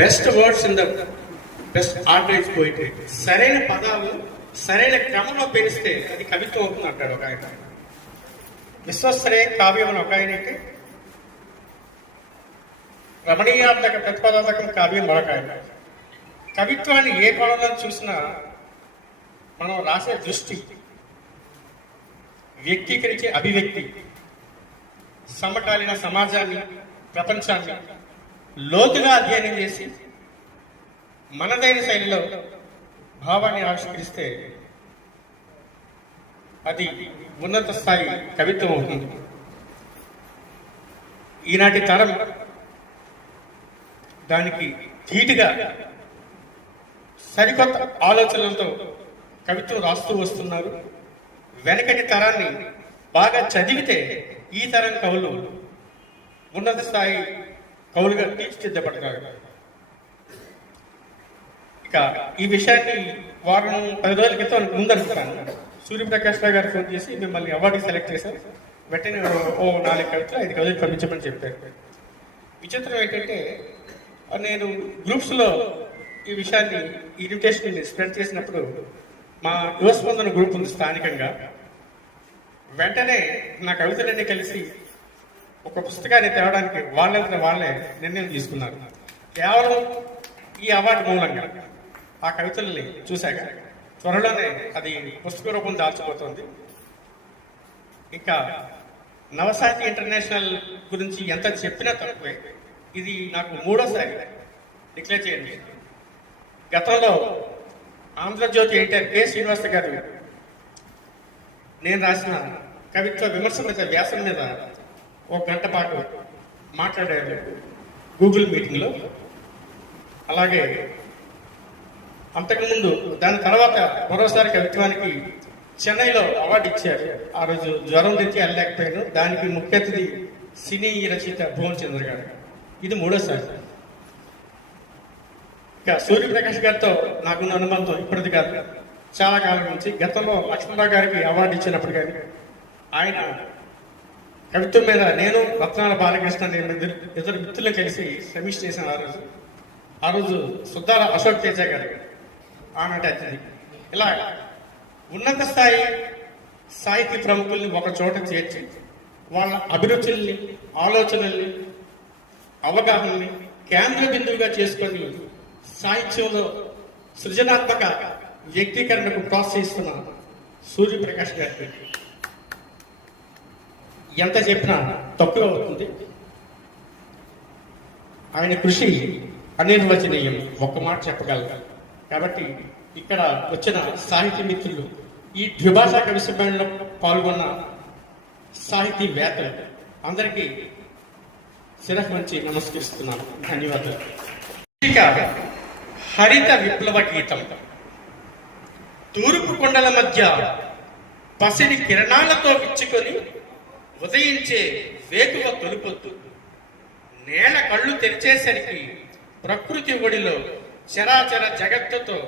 Best words in the best art is poetry. సరైన పదాలు సరైన క్రమంలో పెరిస్తే అది కవిత్వం అవుతుంది అంటాడు ఒక ఆయన. విశ్వశ్రేయ కావ్యం అని ఒక ఆయనకి, రమణీయార్థక ప్రతిపదార్థకం కావ్యం మరొక ఆయన. కవిత్వాన్ని ఏ కోణంలో చూసినా మనం రాసే దృష్టి, వ్యక్తీకరించే అభివ్యక్తి, సమకాలీన సమాజాన్ని, ప్రపంచాన్ని లోతుగా అధ్యయనం చేసి మనదైన శైలిలో భావాన్ని ఆవిష్కరిస్తే అది ఉన్నత స్థాయి కవిత్వం అవుతుంది. ఈనాటి తరం దానికి ధీటుగా సరికొత్త ఆలోచనలతో కవిత్వం రాస్తూ వస్తున్నారు. వెనకటి తరాన్ని బాగా చదివితే ఈ తరం కవులు ఉన్నత స్థాయి కవులుగా తీర్చిదిద్దబడతారు. ఇక ఈ విషయాన్ని వారం 10 రోజుల క్రితం ముందు అనుకుంటాను. సూర్యప్రకాష్ రావు గారు ఫోన్ చేసి మిమ్మల్ని అవార్డుకి సెలెక్ట్ చేశారు, వెంటనే 4 కవితలు 5 కవితలు పంపించమని చెప్పారు. విచిత్రం ఏంటంటే నేను గ్రూప్స్లో ఈ విషయాన్ని ఇన్విటేషన్ స్ప్రెడ్ చేసినప్పుడు మా యువస్పందన గ్రూప్ ఉంది స్థానికంగా, వెంటనే నా కవితలన్నీ కలిసి ఒక పుస్తకాన్ని తేవడానికి వాళ్ళంతా వాళ్ళే నిర్ణయం తీసుకున్నారు. కేవలం ఈ అవార్డు మూలంగా ఆ కవితల్ని చూశాక త్వరలోనే అది పుస్తక రూపం దాల్చిపోతుంది. ఇంకా నవసాహితీ ఇంటర్నేషనల్ గురించి ఎంత చెప్పినా తక్కువే. ఇది నాకు 3వసారి డిక్లేర్ చేయండి. గతంలో ఆంధ్రజ్యోతి ఎడిటర్ కె శ్రీనివాస గారు నేను రాసిన కవిత్వ విమర్శ మీద, వ్యాసం మీద 1 గంట పాటు మాట్లాడారు గూగుల్ మీటింగ్లో. అలాగే అంతకుముందు దాని తర్వాత మరోసారి కవిత్వానికి చెన్నైలో అవార్డు ఇచ్చారు. ఆ రోజు జ్వరం తెచ్చి వెళ్ళలేకపోయాను. దానికి ముఖ్య అతిథి సినీ రచయిత భువన్ చంద్ర గారు. ఇది 3వసారి. ఇక సూర్యప్రకాష్ గారితో నాకున్న అనుబంధం ఇప్పటిది కాదు, చాలా కాలం నుంచి. గతంలో లక్ష్మణరావు గారికి అవార్డు ఇచ్చినప్పుడు కానీ ఆయన కవిత్వం మీద నేను రత్నాల బాలకృష్ణ ఇద్దరు మిత్రులను కలిసి సమీక్ష చేశాను. ఆ రోజు సుద్దాల అశోక్ తేజ గారు ఆనాటి అతిథి. ఇలా ఉన్నత స్థాయి సాహితీ ప్రముఖుల్ని ఒక చోట చేర్చి వాళ్ళ అభిరుచుల్ని, ఆలోచనల్ని, అవగాహనని కేంద్ర బిందువుగా చేసుకొని సాహిత్యంలో సృజనాత్మక వ్యక్తీకరణకు ప్రోత్సహిస్తున్న సూర్యప్రకాష్ గారికి ఎంత చెప్పినా తక్కువ అవుతుంది. ఆయన కృషి అనిర్వచనీయం, ఒక్క మాట చెప్పగలరు. కాబట్టి ఇక్కడ వచ్చిన సాహితీ మిత్రులు, ఈ ద్విభాషా కవి సమ్మేళనంలో పాల్గొన్న సాహితీవేత్తలు అందరికీ శిరస్సు నమస్కరిస్తున్నాను. ధన్యవాదాలు. ఇక హరిత విప్లవ గీతం. తూర్పు కొండల మధ్య పసిడి కిరణాలతో విచ్చుకొని ఉదయించే వేకువ తొలిపొద్దు. నేల కళ్ళు తెరిచేసరికి ప్రకృతి ఒడిలో చరాచర జగత్తుతో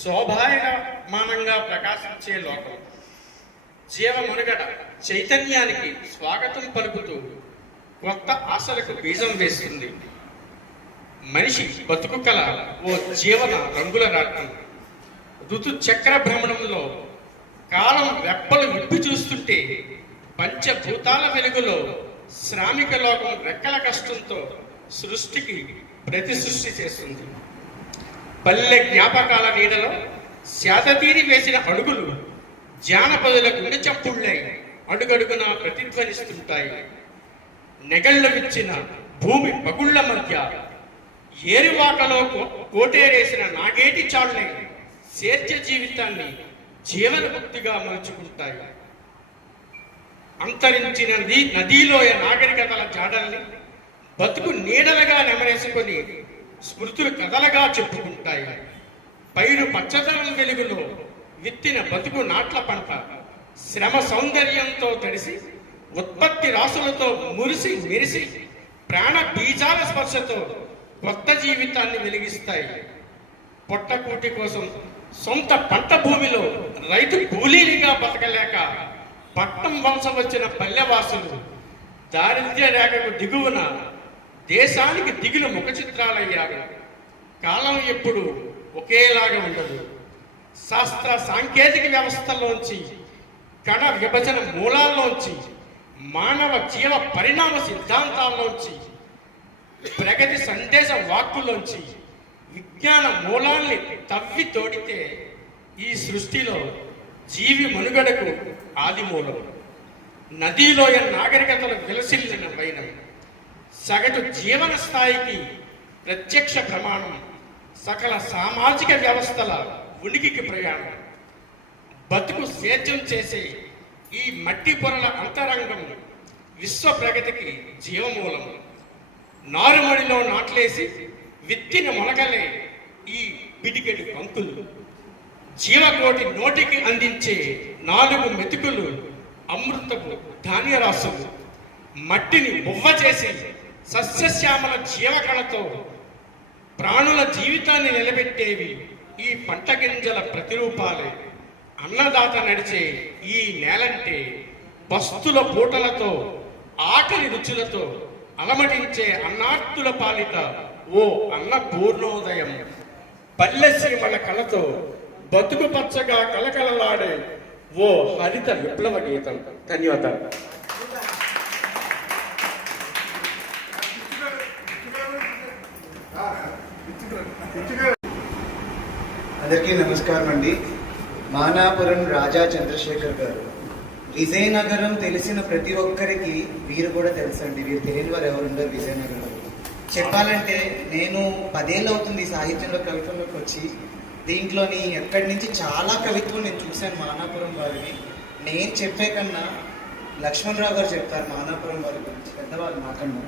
శోభాయమానంగా ప్రకాశించే లోకం. జీవమనుగడ చైతన్యానికి స్వాగతం పలుకుతూ కొత్త ఆశలకు బీజం వేస్తుంది. మనిషి బతుకు కల ఓ జీవన రంగుల రాట్నం. ఋతు చక్ర భ్రమణంలో కాలం రెప్పలు విప్పి చూస్తుంటే పంచభూతాల వెలుగులో శ్రామిక లోకం రెక్కల కష్టంతో సృష్టికి ప్రతి సృష్టి చేస్తుంది. పల్లె జ్ఞాపకాల నీడలో శాతతీరి వేసిన అడుగులు జానపదుల గుండె చప్పుళ్ళై అడుగడుగున ప్రతిధ్వనిస్తుంటాయి. నెగళ్లు విచ్చిన భూమి పగుళ్ల మధ్య ఏరువాకలో కోటేరేసిన నాగేటి చాళ్ళై సేద్య జీవితాన్ని జీవనముక్తిగా మలుచుకుంటాయి. అంతరించిన నదీలోయ నాగరికతల జాడల్ని బతుకు నీడలుగా నెమరేసుకొని స్మృతులు కథలుగా చెప్పుకుంటాయి. పైరు పచ్చదనం వెలుగులో విత్తిన బతుకు నాట్ల పంట శ్రమ సౌందర్యంతో తడిసి ఉత్పత్తి రాసులతో మురిసి మెరిసి ప్రాణ బీజాల స్పర్శతో కొత్త జీవితాన్ని వెలిగిస్తాయి. పొట్టకూటి కోసం సొంత పంట భూమిలో రైతు కూలీలుగా బతకలేక పట్నం వంశం వచ్చిన పల్లెవాసులు దారిద్ర్య రేఖకు దిగువన దేశానికి దిగులు ముఖ చిత్రాలయ్యారు. కాలం ఎప్పుడు ఒకేలాగా ఉండదు. శాస్త్ర సాంకేతిక వ్యవస్థల్లోంచి, కణ విభజన మూలాల్లోంచి, మానవ జీవ పరిణామ సిద్ధాంతాల్లోంచి, ప్రగతి సందేశ వాక్కుల్లోంచి విజ్ఞాన మూలాల్ని తవ్వి తోడితే ఈ సృష్టిలో జీవి మనుగడకు ఆది మూలం. నదీలోయ నాగరికతలు విలసిల్లిన వైనం, సగటు జీవన స్థాయికి ప్రత్యక్ష ప్రమాణం, సకల సామాజిక వ్యవస్థల ఉనికికి ప్రయాణం. బతుకు సేద్యం చేసే ఈ మట్టి పొరల అంతరంగం విశ్వ ప్రగతికి జీవమూలం. నారుమడిలో నాట్లేసి విత్తిన మొలకలే ఈ పిడికెడు పంకులు. జీవకోటి నోటికి అందించే 4 మెతుకులు అమృతపు ధాన్యరాశులు. మట్టిని బొవ్వ చేసి సస్యశ్యామల జీవకళతో ప్రాణుల జీవితాన్ని నిలబెట్టేవి ఈ పంట గింజల ప్రతిరూపాలే. అన్నదాత నడిచే ఈ నేలంటే పస్తుల పూటలతో, ఆకలి రుచులతో అలమటించే అన్నార్తుల పాలిట ఓ అన్న పూర్ణోదయం. పల్లె సీమల కళతో బతుకు పచ్చగా కలకలలాడే ఓ హరిత విప్లవ గీతం. ధన్యవాదాలు. అందరికీ నమస్కారం అండి. మానాపురం రాజా చంద్రశేఖర్ గారు. విజయనగరం తెలిసిన ప్రతి ఒక్కరికి వీరు కూడా తెలుసండి. వీరు తెలియని వారు ఎవరు ఉండరు విజయనగరంలో. చెప్పాలంటే నేను 10 ఏళ్ళు అవుతుంది సాహిత్యంలో, కవిత్వంలోకి వచ్చి. దీంట్లోని ఎక్కడి నుంచి చాలా కవిత్వం నేను చూశాను మానాపురం వారిని. నేను చెప్పే కన్నా లక్ష్మణరావు గారు చెప్తారు మానాపురం వారి గురించి, పెద్దవాళ్ళు మాకన్నా.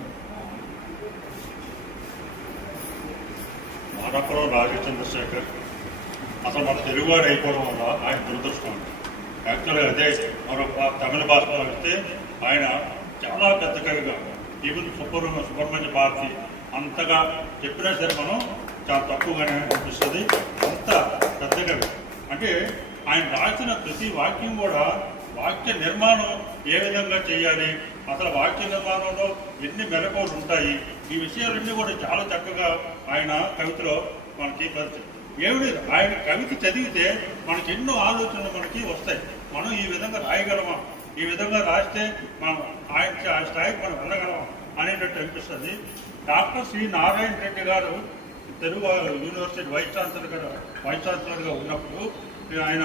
మానాపురం రాజా చంద్రశేఖర్ అసలు మన తెలుగువాడు అయిపోవడం వల్ల ఆయన దురదృష్టం. యాక్చువల్గా అదే మన తమిళ భాషలో అయితే ఆయన చాలా పెద్ద కవిగా, ఈవెన్ సుబ్రహ్మణ్య భారతి అంతగా చెప్పినా సరే మనం చాలా తక్కువగానే అనిపిస్తుంది. అంత పెద్ద కవి అంటే ఆయన రాసిన ప్రతి వాక్యం కూడా వాక్య నిర్మాణం ఏ విధంగా చేయాలి, అసలు వాక్య నిర్మాణంలో ఎన్ని మెలకువలు ఉంటాయి, ఈ విషయాలన్నీ కూడా చాలా చక్కగా ఆయన కవితలో మనకి పరిచయం. ఏమిటి ఆయన కవిత చదివితే మనకి ఎన్నో ఆలోచనలు మనకి వస్తాయి. మనం ఈ విధంగా రాయగలమా, ఈ విధంగా రాస్తే మనం ఆయన స్థాయికి మనం వెళ్ళగలమా అనేటట్టు అనిపిస్తుంది. డాక్టర్ శ్రీ నారాయణ రెడ్డి గారు తెలుగు యూనివర్సిటీ వైస్ ఛాన్సలర్గా ఉన్నప్పుడు ఆయన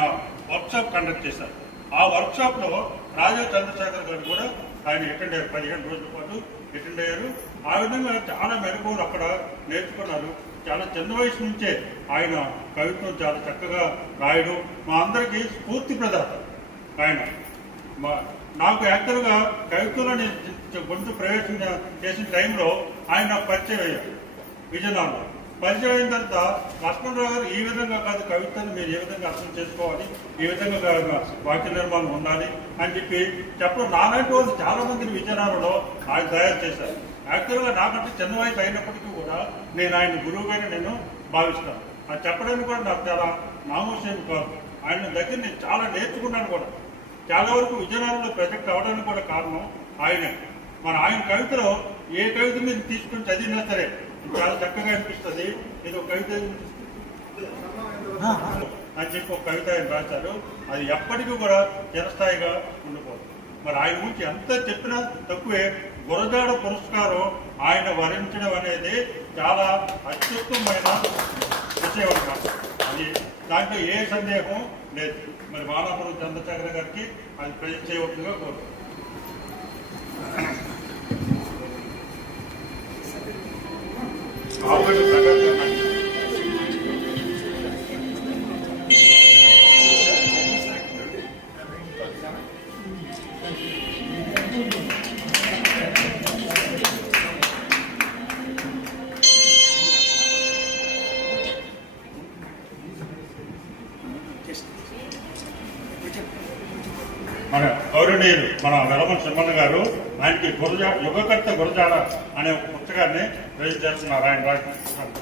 వర్క్షాప్ కండక్ట్ చేశారు. ఆ వర్క్షాప్లో రాజా చంద్రశేఖర్ గారు కూడా ఆయన అటెండ్ అయ్యారు. 15 రోజుల పాటు అటెండ్ అయ్యారు. ఆ విధంగా చాలా మెరుగులు అక్కడ నేర్చుకున్నారు. చాలా చిన్న వయసు నుంచే ఆయన కవిత్వం చాలా చక్కగా రాయడం మా అందరికీ స్ఫూర్తి ప్రదాత ఆయన. నాకు యాక్చువల్గా కవిత్వంలో నేను గొంతు ప్రవేశం చేసిన టైంలో ఆయన నాకు పరిచయం అయ్యారు విజయనగరంలో. పరిచయం అయిన తర్వాత లక్ష్మణరావు గారు ఈ విధంగా కాదు కవితను మీరు ఏ విధంగా అర్థం చేసుకోవాలి, ఈ విధంగా వాక్య నిర్మాణం ఉండాలి అని చెప్పడం నాలాంటి వాళ్ళు చాలా మందిని విజయనగరంలో ఆయన తయారు చేశారు. యాక్చువల్గా నాకంటే చిన్న వయసు అయినప్పటికీ కూడా నేను ఆయన గురువుగానే నేను భావిస్తాను. అది చెప్పడానికి కూడా నాకు చాలా నామోషం కాదు. ఆయన దగ్గర నేను చాలా నేర్చుకున్నాను కూడా. చాలా వరకు విజయనగరంలో ప్రొజెక్ట్ అవ్వడానికి కూడా కారణం ఆయనే. మన ఆయన కవితలో ఏ కవిత మీద తీసుకుని చదివినా సరే చాలా చక్కగా అనిపిస్తుంది. ఇది ఒక కవిత అని చెప్పి ఒక కవిత ఆయన రాశారు. అది ఎప్పటికీ కూడా చిరస్థాయిగా ఉండిపోతుంది. మరి ఆయన గురించి ఎంత చెప్పినా తక్కువే. గురజాడ పురస్కారం ఆయన వరించడం అనేది చాలా అత్యుత్తమైన విషయం అన్నమాట. అది దాంట్లో ఏ సందేహం లేదు. మరి మానాపురం చంద్రశేఖర్ గారికి అది ప్రజెంట్ చేయవలసిందిగా కోరుతున్నాను. మన గౌరవనీయులు మన వెలమల సింహన్న గారు ఆయనకి యుగకర్త గురజాడ అనే ఒక పుస్తకాన్ని రిలీజ్ చేస్తున్నారు. ఆయన రాసిన పుస్తకాన్ని